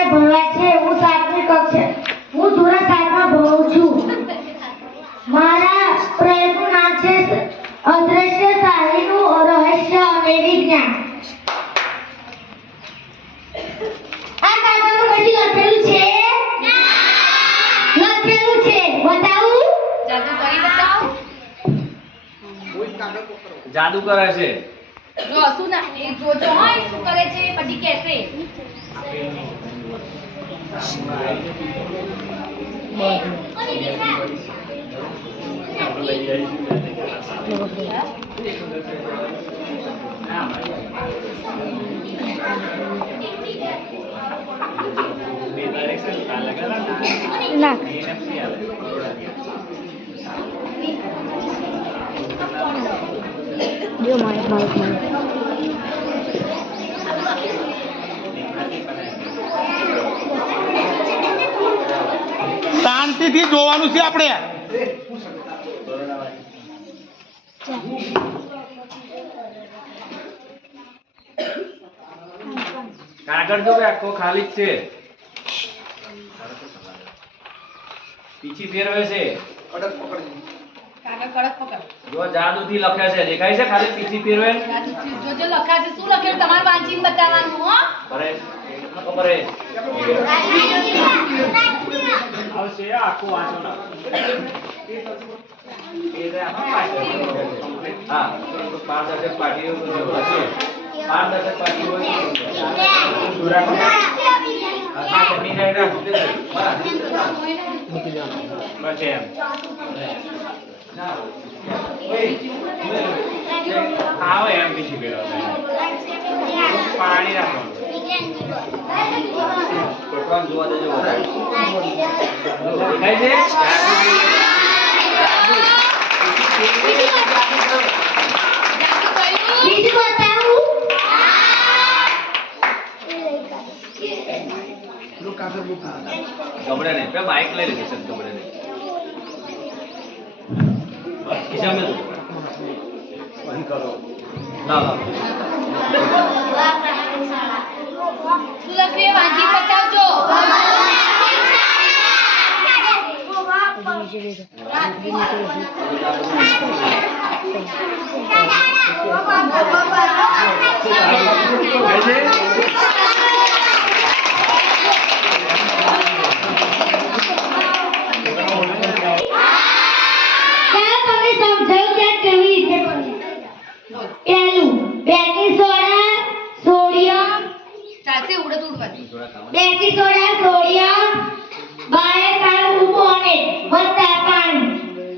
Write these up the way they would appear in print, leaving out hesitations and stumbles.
ધોરણમાં ભણવા છે. હું 7મી કક્ષા હું ધોરણ 7માં ભણું છું. મારા પ્રયોગનું નામ છે અદ્રશ્ય શાહીનું રહસ્ય અને વિજ્ઞાન. આ કાગળમાં કશું લખેલું છે? લખેલું છે. બતાવું? જાદુ કરી બતાવો. જાદુ કરે છે. જો શું ના એ જોજો હોય શું કરે છે પછી કહેશે. જો માઇક શાંતિથી જોવાનું છે આપણે. કાગળ જો આખો ખાલી જ છે. પીછી ફેરવે છે. કાગળ કડક પકડ. જો જાદુથી લખે છે. દેખાય છે ખાલી પીછી ફેરવે. જોજો લખાશે શું લખેલું તમારે વાંચીને બતાવવાનું હો. અરે ખબર હે આવશે આખો વાંચો ના. હા પારદર્શક પાટીઓ હશે. પારદર્શક પાટીઓ હોય હા બની જાય ના બસ એમ આવે એમ પીછી ફેરવે. પાણી રાખવાનું જોવા દેજો વધારે. દેખાય છે બીજું બતાવું? ગબડે નહીં પે માઇક લઈ લેજે સર. ગબડે નહીં ખિસ્સા મેં બંધ કરો. ના ના શું લખ્યું વાંચી બતાવજો. ચાલશે ઉડત ઉડવાથી. બેકિંગ સોડા, સોડિયમ બાયકાર્બોનેટ વત્તા પાણી.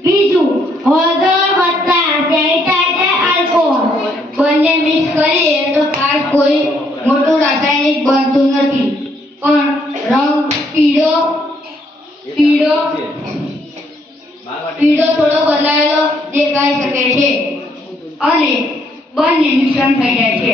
બીજું હળદર વત્તા સેનિટાઈઝર આલ્કોહોલ. બંને મિક્સ કરીએ તો ખાસ કોઈ મોટું રાસાયણિક બનતું નથી, પણ રંગ પીળો થોડો બદલાયેલો દેખાઈ શકે છે અને બંને મિશ્રણ થઈ જાય છે.